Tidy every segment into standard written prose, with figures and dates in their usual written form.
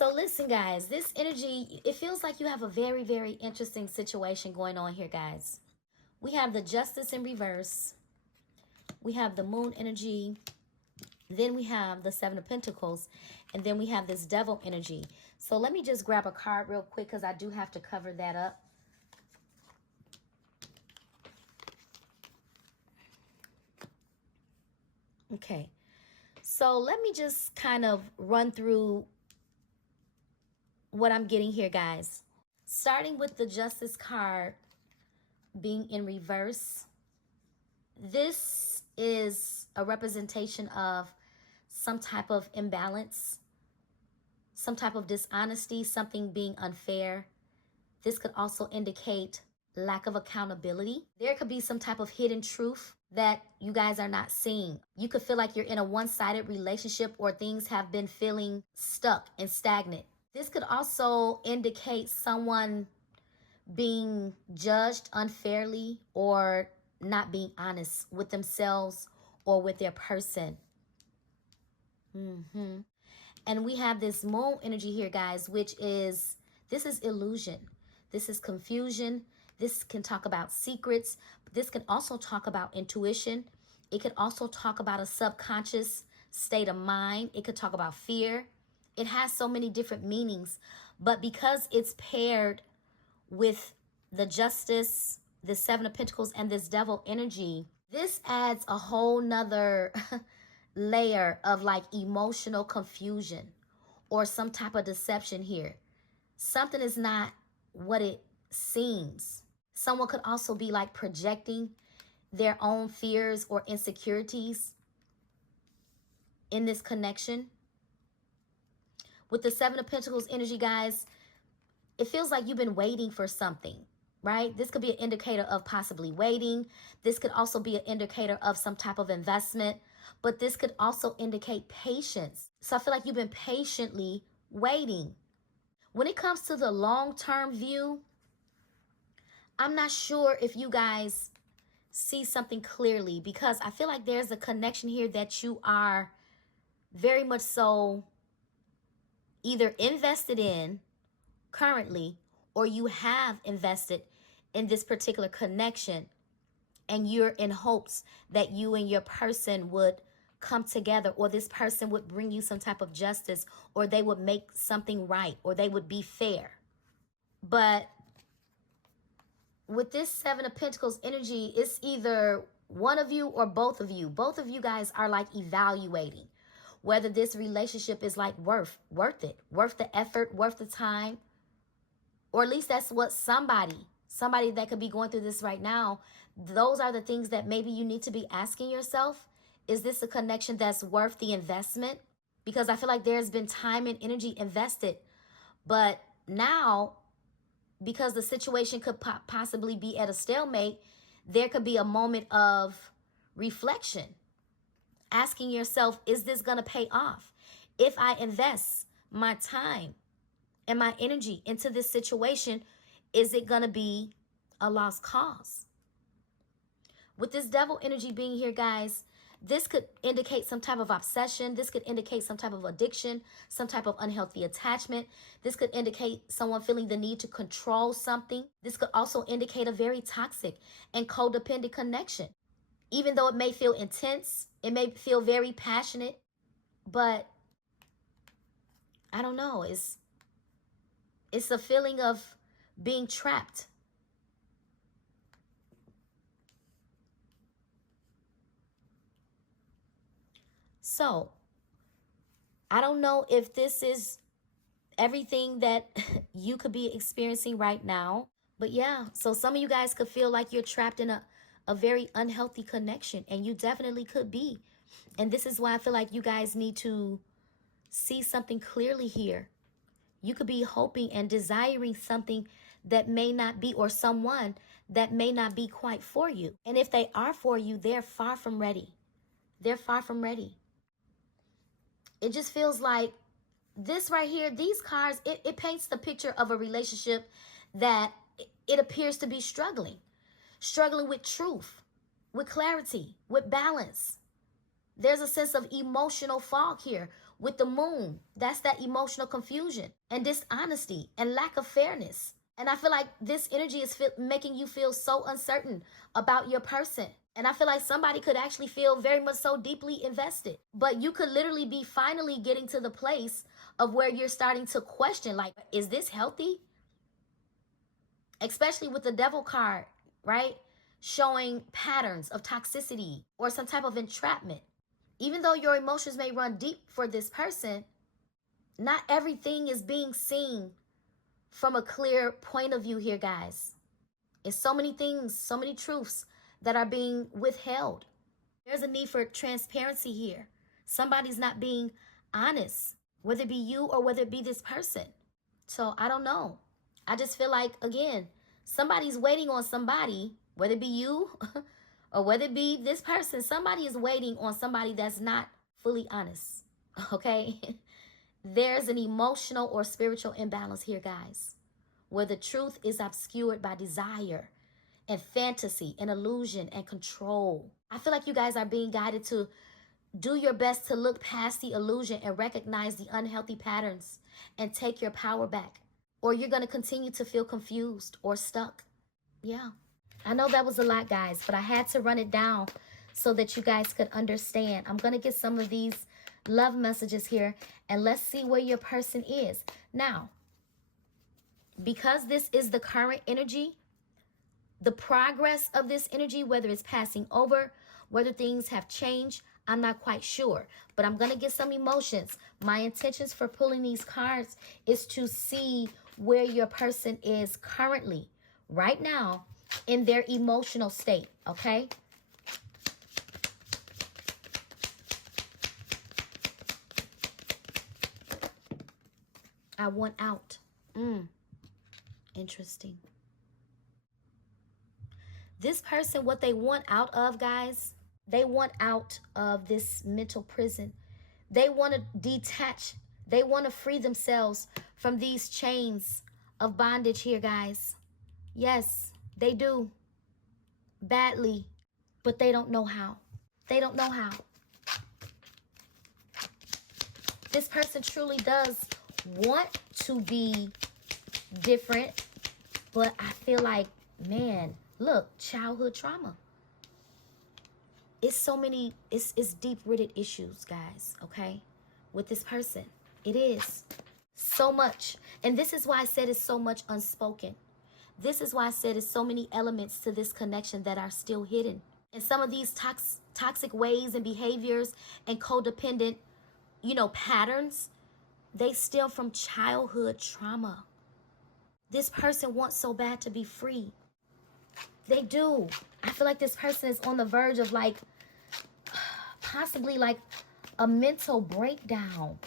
So listen, guys, this energy, it feels like you have a very, very interesting situation going on here, guys. We have the Justice in reverse. We have the Moon energy. Then we have the Seven of Pentacles. And then we have this Devil energy. So let me just grab a card real quick because I do have to cover that up. Okay. So let me just kind of run through what I'm getting here, guys. Starting with the Justice card being in reverse. This is a representation of some type of imbalance, some type of dishonesty, something being unfair. This could also indicate lack of accountability. There could be some type of hidden truth that you guys are not seeing. You could feel like you're in a one-sided relationship or things have been feeling stuck and stagnant. This could also indicate someone being judged unfairly or not being honest with themselves or with their person. And we have this Moon energy here, guys, which is, this is illusion. This is confusion. This can talk about secrets. This can also talk about intuition. It could also talk about a subconscious state of mind. It could talk about fear. It has so many different meanings. But because it's paired with the Justice, the Seven of Pentacles, and this Devil energy, this adds a whole nother layer of like emotional confusion or some type of deception here. Something is not what it seems. Someone could also be like projecting their own fears or insecurities in this connection. With the Seven of Pentacles energy, guys, it feels like you've been waiting for something, right? This could be an indicator of possibly waiting. This could also be an indicator of some type of investment, but this could also indicate patience. So I feel like you've been patiently waiting. When it comes to the long-term view, I'm not sure if you guys see something clearly, because I feel like there's a connection here that you are very much so either invested in currently, or you have invested in this particular connection, and you're in hopes that you and your person would come together, or this person would bring you some type of justice, or they would make something right, or they would be fair. But with this Seven of Pentacles energy, it's either one of you or both of you. Both of you guys are like evaluating whether this relationship is like worth it, worth the effort, worth the time. Or at least that's what somebody that could be going through this right now, those are the things that maybe you need to be asking yourself. Is this a connection that's worth the investment? Because I feel like there's been time and energy invested. But now, because the situation could possibly be at a stalemate, there could be a moment of reflection. Asking yourself, is this going to pay off? If I invest my time and my energy into this situation, is it going to be a lost cause? With this Devil energy being here, guys, this could indicate some type of obsession. This could indicate some type of addiction, some type of unhealthy attachment. This could indicate someone feeling the need to control something. This could also indicate a very toxic and codependent connection. Even though it may feel intense, it may feel very passionate, but I don't know. It's a feeling of being trapped. So, I don't know if this is everything that you could be experiencing right now. But yeah, so some of you guys could feel like you're trapped in a very unhealthy connection, and you definitely could be. And this is why I feel like you guys need to see something clearly here. You could be hoping and desiring something that may not be, or someone that may not be quite for you. And if they are for you, they're far from ready. They're far from ready. It just feels like this right here, these cards, it paints the picture of a relationship that it appears to be struggling with truth, with clarity, with balance. There's a sense of emotional fog here with the moon. That's that emotional confusion and dishonesty and lack of fairness. And I feel like this energy is making you feel so uncertain about your person. And I feel like somebody could actually feel very much so deeply invested. But you could literally be finally getting to the place of where you're starting to question, like, is this healthy? Especially with the devil card, right? Showing patterns of toxicity or some type of entrapment. Even though your emotions may run deep for this person, not everything is being seen from a clear point of view here, guys. It's so many things, so many truths that are being withheld. There's a need for transparency here. Somebody's not being honest, whether it be you or whether it be this person. So I don't know. I just feel like, again, somebody's waiting on somebody, whether it be you or whether it be this person. Somebody is waiting on somebody that's not fully honest, okay? There's an emotional or spiritual imbalance here, guys, where the truth is obscured by desire and fantasy and illusion and control. I feel like you guys are being guided to do your best to look past the illusion and recognize the unhealthy patterns and take your power back, or you're going to continue to feel confused or stuck. Yeah. I know that was a lot, guys, but I had to run it down so that you guys could understand. I'm going to get some of these love messages here, and let's see where your person is. Now, because this is the current energy, the progress of this energy, whether it's passing over, whether things have changed, I'm not quite sure. But I'm going to get some emotions. My intentions for pulling these cards is to see where your person is currently, right now, in their emotional state, okay? I want out. Interesting. This person, what they want out of, guys, they want out of this mental prison. They want to detach. They want to free themselves from these chains of bondage here, guys. Yes, they do. Badly. But they don't know how. They don't know how. This person truly does want to be different, but I feel like, man, look, childhood trauma. It's so many, it's deep-rooted issues, guys, okay, with this person. It is so much. And this is why I said it's so much unspoken. This is why I said it's so many elements to this connection that are still hidden. And some of these toxic ways and behaviors and codependent, patterns, they stem from childhood trauma. This person wants so bad to be free. They do. I feel like this person is on the verge of possibly a mental breakdown.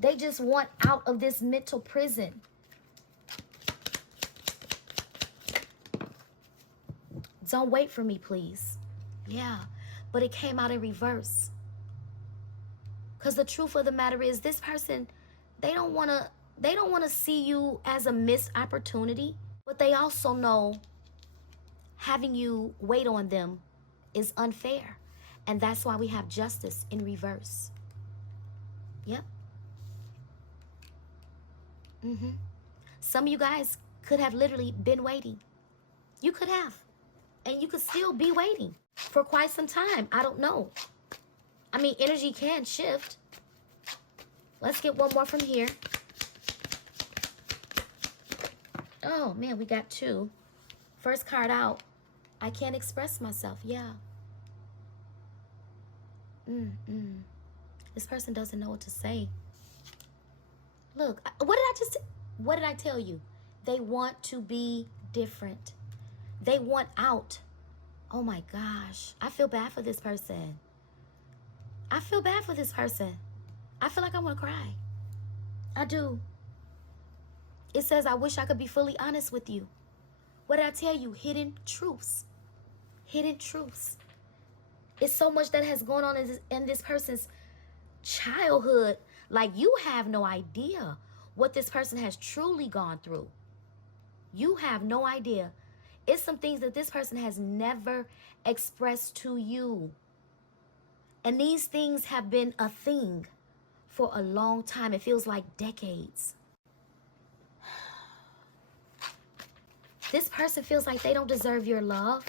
They just want out of this mental prison. Don't wait for me, please. Yeah, but it came out in reverse. Because the truth of the matter is, this person, they don't want to see you as a missed opportunity, but they also know having you wait on them is unfair. And that's why we have justice in reverse. Yep. Some of you guys could have literally been waiting. You could have. And you could still be waiting for quite some time. I don't know. I mean, energy can shift. Let's get one more from here. Oh, man, we got two. First card out. I can't express myself. Yeah. This person doesn't know what to say. Look, what did I tell you? They want to be different. They want out. Oh my gosh. I feel bad for this person. I feel bad for this person. I feel like I want to cry. I do. It says, I wish I could be fully honest with you. What did I tell you? Hidden truths. Hidden truths. It's so much that has gone on in this person's childhood. Like, you have no idea what this person has truly gone through. You have no idea. It's some things that this person has never expressed to you. And these things have been a thing for a long time. It feels like decades. This person feels like they don't deserve your love.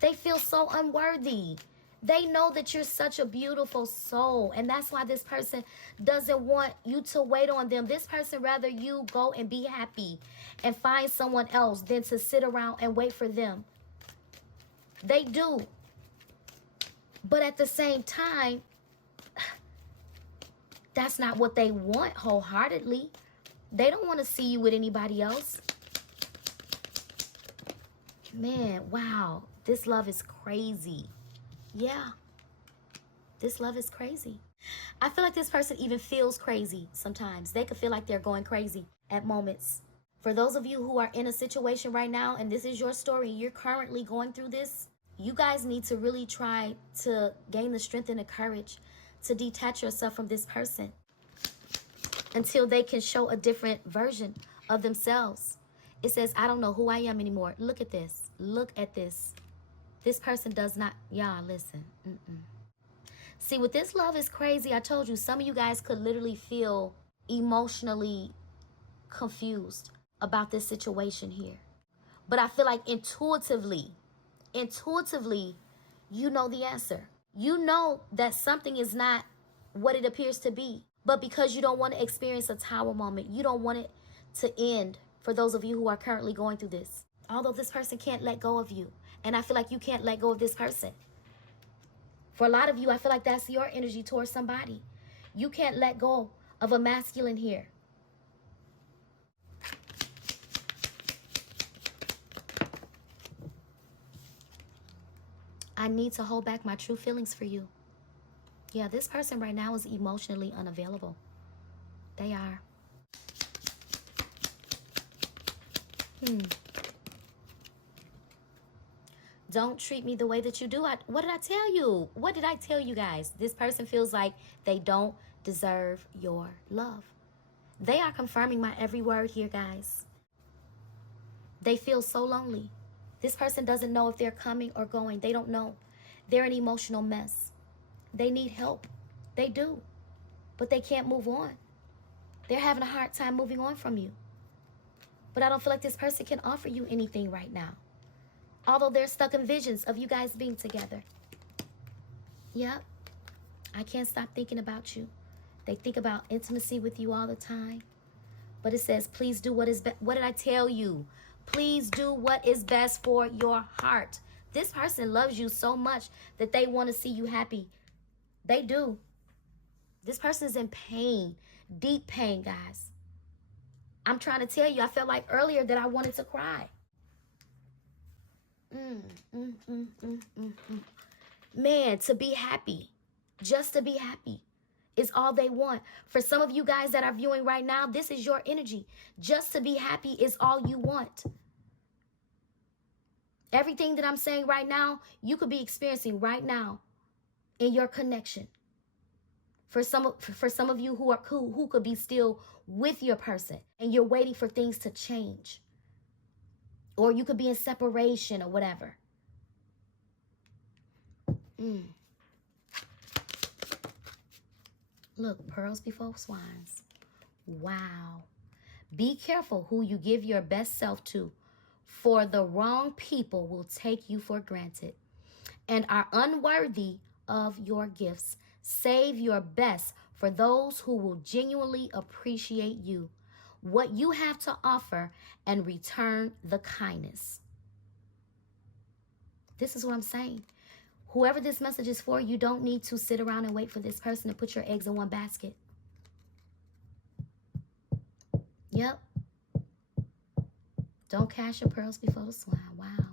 They feel so unworthy. They know that you're such a beautiful soul, and that's why this person doesn't want you to wait on them. This person rather you go and be happy and find someone else than to sit around and wait for them. They do. But at the same time, that's not what they want wholeheartedly. They don't want to see you with anybody else. Man, wow. This love is crazy. Yeah. This love is crazy. I feel like this person even feels crazy sometimes. They could feel like they're going crazy at moments. For those of you who are in a situation right now, and this is your story, you're currently going through this, you guys need to really try to gain the strength and the courage to detach yourself from this person until they can show a different version of themselves. It says, I don't know who I am anymore. Look at this. Look at this. This person does not, y'all, listen. See, with this love is crazy. I told you, some of you guys could literally feel emotionally confused about this situation here. But I feel like intuitively, you know the answer. You know that something is not what it appears to be. But because you don't want to experience a tower moment, you don't want it to end for those of you who are currently going through this. Although this person can't let go of you. And I feel like you can't let go of this person. For a lot of you, I feel like that's your energy towards somebody. You can't let go of a masculine here. I need to hold back my true feelings for you. Yeah, this person right now is emotionally unavailable. They are. Don't treat me the way that you do. What did I tell you? What did I tell you guys? This person feels like they don't deserve your love. They are confirming my every word here, guys. They feel so lonely. This person doesn't know if they're coming or going. They don't know. They're an emotional mess. They need help. They do. But they can't move on. They're having a hard time moving on from you. But I don't feel like this person can offer you anything right now. Although they're stuck in visions of you guys being together. Yep. I can't stop thinking about you. They think about intimacy with you all the time. But it says, please do what is best. What did I tell you? Please do what is best for your heart. This person loves you so much that they want to see you happy. They do. This person is in pain. Deep pain, guys. I'm trying to tell you, I felt like earlier that I wanted to cry. Man, to be happy, just to be happy is all they want. For some of you guys that are viewing right now, this is your energy. Just to be happy is all you want. Everything that I'm saying right now, you could be experiencing right now in your connection. For some of you who could be still with your person and you're waiting for things to change. Or you could be in separation or whatever. Look, pearls before swines. Wow. Be careful who you give your best self to, for the wrong people will take you for granted and are unworthy of your gifts. Save your best for those who will genuinely appreciate you, what you have to offer, and return the kindness. This is what I'm saying. Whoever this message is for, you don't need to sit around and wait for this person to put your eggs in one basket. Yep. Don't cast your pearls before the swine. Wow.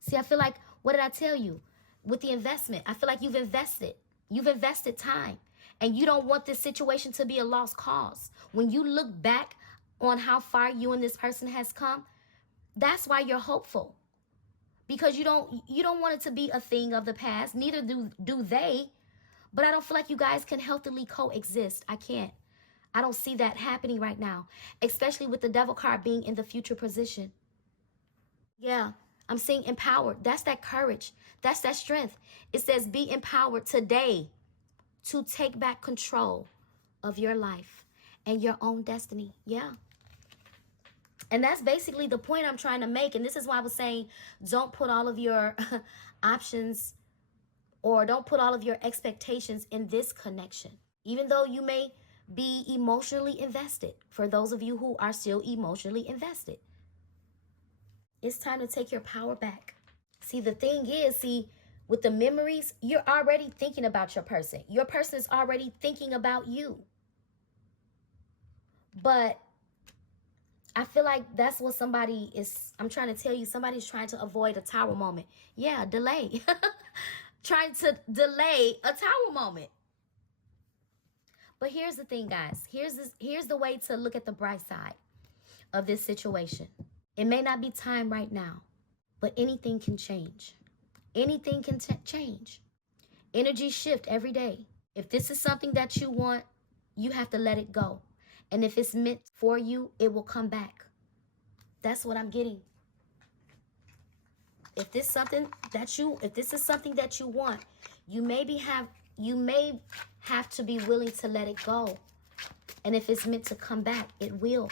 See, I feel like, what did I tell you? With the investment, I feel like you've invested. You've invested time. And you don't want this situation to be a lost cause. When you look back on how far you and this person has come, that's why you're hopeful. Because you don't want it to be a thing of the past. Neither do they. But I don't feel like you guys can healthily coexist. I can't. I don't see that happening right now. Especially with the devil card being in the future position. Yeah. I'm seeing empowered. That's that courage. That's that strength. It says be empowered today. to take back control of your life and your own destiny. Yeah. And that's basically the point I'm trying to make. And this is why I was saying, don't put all of your options, or don't put all of your expectations in this connection. Even though you may be emotionally invested, for those of you who are still emotionally invested, it's time to take your power back. See, the thing is, with the memories, you're already thinking about your person. Your person is already thinking about you. But I feel like that's what somebody is, I'm trying to tell you, somebody's trying to avoid a tower moment. Yeah, delay. Trying to delay a tower moment. But here's the thing, guys. Here's the way to look at the bright side of this situation. It may not be time right now, but anything can change. Anything can change. Energy shift every day. If this is something that you want, you have to let it go. And if it's meant for you, it will come back. That's what I'm getting. If this is something that you want, you may have to be willing to let it go. And if it's meant to come back, it will.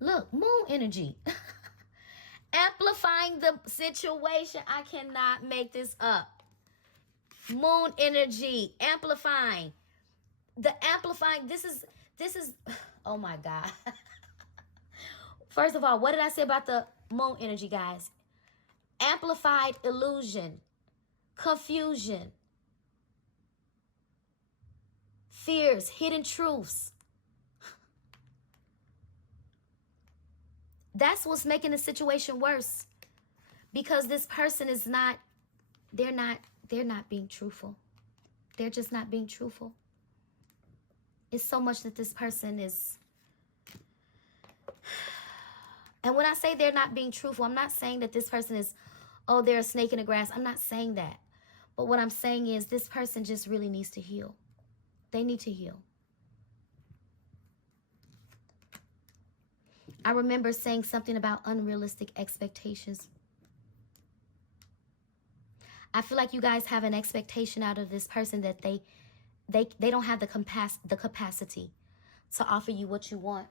Look, moon energy. Amplifying the situation. I cannot make this up. Moon energy, amplifying. This is, oh my God. First of all, what did I say about the moon energy, guys? Amplified illusion, confusion, fears, hidden truths. That's what's making the situation worse. Because this person is not, they're not being truthful. They're just not being truthful. It's so much that this person is. And when I say they're not being truthful, I'm not saying that this person is, oh, they're a snake in the grass. I'm not saying that. But what I'm saying is this person just really needs to heal. They need to heal. I remember saying something about unrealistic expectations. I feel like you guys have an expectation out of this person that they don't have the capacity to offer you what you want.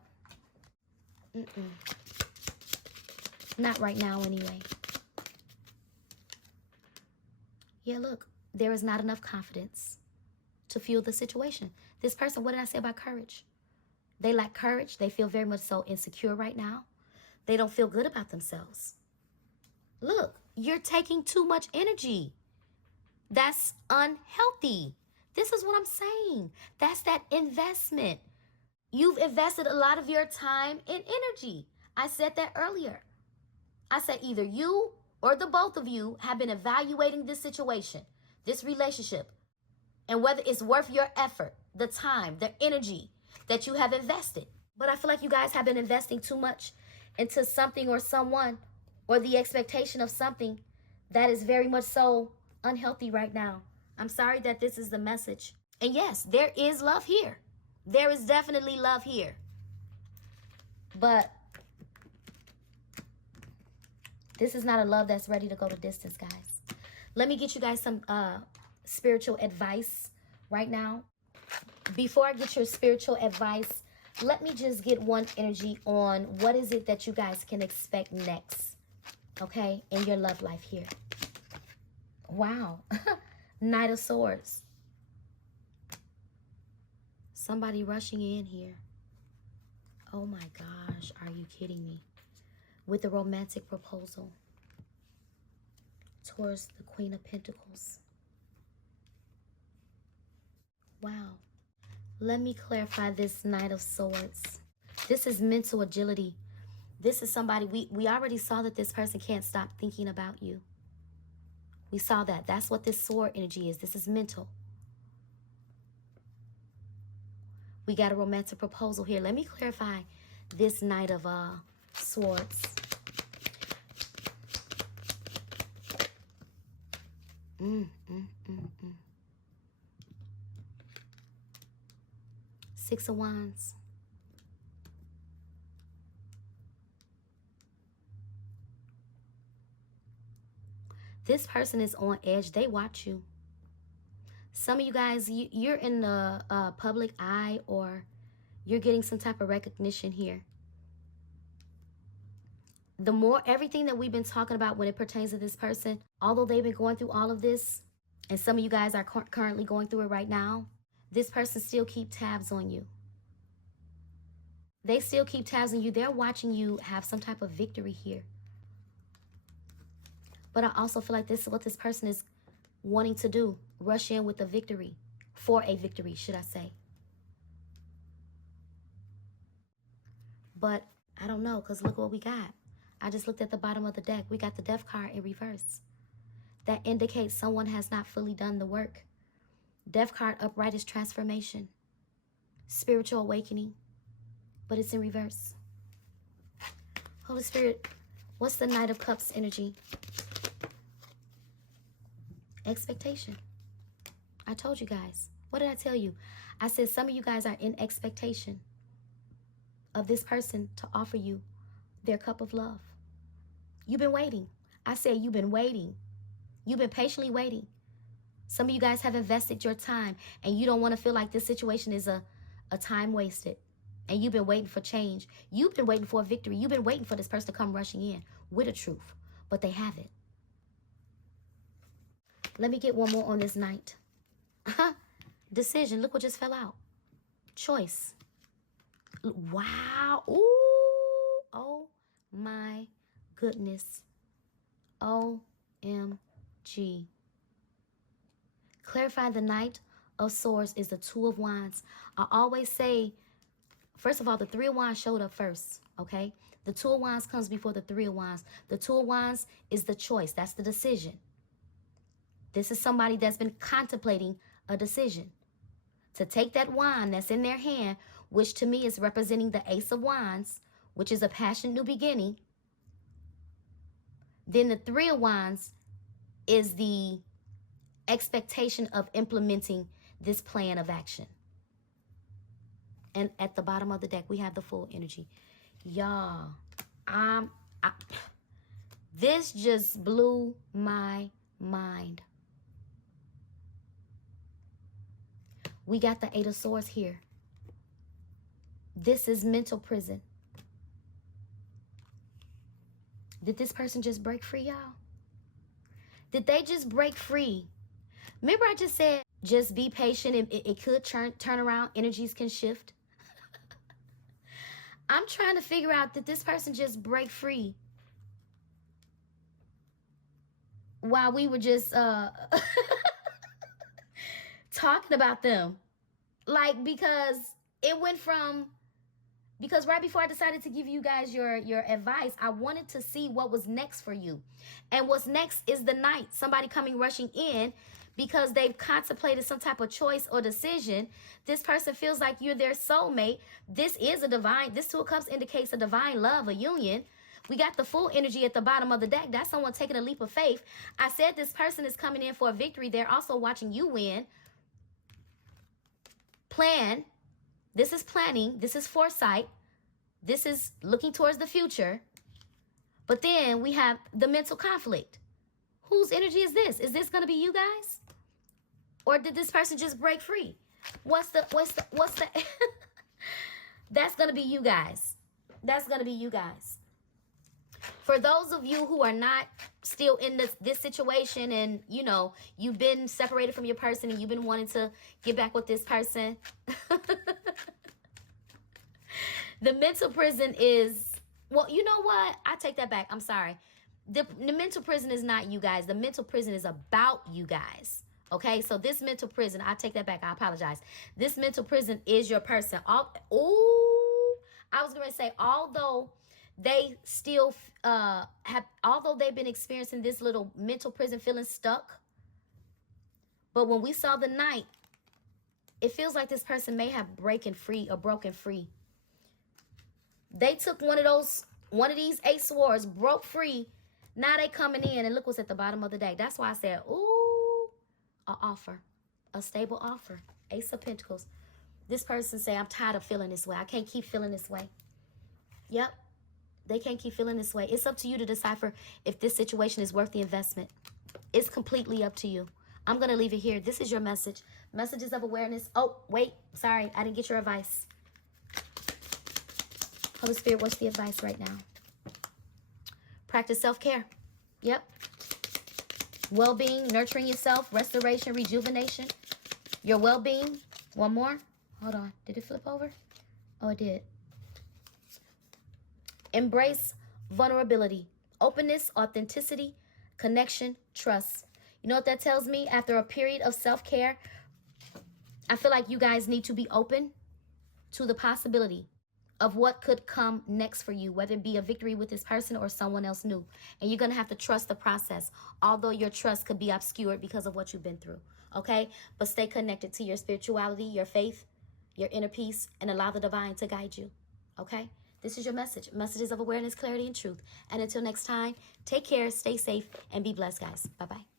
Not right now, anyway. Yeah, look, there is not enough confidence to fuel the situation. This person, what did I say about courage? They lack courage. They feel very much so insecure right now. They don't feel good about themselves. Look, you're taking too much energy. That's unhealthy. This is what I'm saying. That's that investment. You've invested a lot of your time and energy. I said that earlier. I said either you or the both of you have been evaluating this situation, this relationship, and whether it's worth your effort, the time, the energy that you have invested. But I feel like you guys have been investing too much into something or someone, or the expectation of something that is very much so unhealthy right now. I'm sorry that this is the message. And yes, there is love here. There is definitely love here. But this is not a love that's ready to go the distance, guys. Let me get you guys some spiritual advice right now. Before I get your spiritual advice, let me just get one energy on what is it that you guys can expect next, okay, in your love life here. Wow. Knight of Swords. Somebody rushing in here. Oh my gosh, are you kidding me? With a romantic proposal towards the Queen of Pentacles. Wow. Let me clarify this Knight of Swords. This is mental agility. This is somebody, we already saw that this person can't stop thinking about you. We saw that. That's what this sword energy is. This is mental. We got a romantic proposal here. Let me clarify this Knight of Swords. Six of Wands. This person is on edge. They watch you. Some of you guys, you're in the public eye, or you're getting some type of recognition here. The more everything that we've been talking about when it pertains to this person, although they've been going through all of this, and some of you guys are currently going through it right now, this person still keep tabs on you. They still keep tabs on you. They're watching you have some type of victory here. But I also feel like this is what this person is wanting to do. Rush in with a victory. For a victory, should I say. But I don't know, because look what we got. I just looked at the bottom of the deck. We got the Death card in reverse. That indicates someone has not fully done the work. Death card upright is transformation. Spiritual awakening. But it's in reverse. Holy Spirit, what's the Knight of Cups energy? Expectation. I told you guys. What did I tell you? I said some of you guys are in expectation of this person to offer you their cup of love. You've been waiting. I said you've been waiting. You've been patiently waiting. Some of you guys have invested your time, and you don't want to feel like this situation is a time wasted. And you've been waiting for change. You've been waiting for a victory. You've been waiting for this person to come rushing in with a truth. But they haven't. Let me get one more on this Knight. Decision. Look what just fell out. Choice. Wow. Ooh. Oh my goodness. OMG. Clarify the Knight of Swords is the Two of Wands. I always say, first of all, the Three of Wands showed up first, okay? The Two of Wands comes before the Three of Wands. The Two of Wands is the choice. That's the decision. This is somebody that's been contemplating a decision. To take that wand that's in their hand, which to me is representing the Ace of Wands, which is a passionate new beginning. Then the Three of Wands is the expectation of implementing this plan of action. And at the bottom of the deck, we have the Full energy. Y'all, this just blew my mind. We got the Eight of Swords here. This is mental prison. Did this person just break free, y'all? Did they just break free? Remember I just said, just be patient. It could turn around. Energies can shift. I'm trying to figure out, did this person just break free while we were just talking about them? Like, because it went from, because right before I decided to give you guys your advice, I wanted to see what was next for you. And what's next is the Knight. Somebody coming rushing in because they've contemplated some type of choice or decision. This person feels like you're their soulmate. This is a divine, this Two of Cups indicates a divine love, a union. We got the Full energy at the bottom of the deck. That's someone taking a leap of faith. I said this person is coming in for a victory. They're also watching you win. Plan. This is planning. This is foresight. This is looking towards the future. But then we have the mental conflict. Whose energy is this? Is this going to be you guys? Or did this person just break free? What's the That's going to be you guys. That's going to be you guys. For those of you who are not still in this situation, and you know, you've been separated from your person and you've been wanting to get back with this person. The mental prison is, well, you know what? I take that back. I'm sorry. The mental prison is not you guys. The mental prison is about you guys. Okay, so this mental prison, I take that back. I apologize. This mental prison is your person. I was going to say, although they still although they've been experiencing this little mental prison, feeling stuck, but when we saw the Knight, it feels like this person may have broken free. They took one of these Eight Swords, broke free. Now they coming in, and look what's at the bottom of the deck. That's why I said, ooh, an offer, a stable offer. Ace of Pentacles. This person say, I'm tired of feeling this way. I can't keep feeling this way. Yep. They can't keep feeling this way. It's up to you to decipher if this situation is worth the investment. It's completely up to you. I'm going to leave it here. This is your message. Messages of awareness. Oh, wait. Sorry, I didn't get your advice. Holy Spirit, what's the advice right now? Practice self-care. Yep. Well-being, nurturing yourself, restoration, rejuvenation. Your well-being. One more. Hold on. Did it flip over? Oh, it did. Embrace vulnerability, openness, authenticity, connection, trust. You know what that tells me? After a period of self-care, I feel like you guys need to be open to the possibility of what could come next for you, whether it be a victory with this person or someone else new. And you're going to have to trust the process, although your trust could be obscured because of what you've been through, okay? But stay connected to your spirituality, your faith, your inner peace, and allow the divine to guide you, okay? This is your message, messages of awareness, clarity, and truth. And until next time, take care, stay safe, and be blessed, guys. Bye-bye.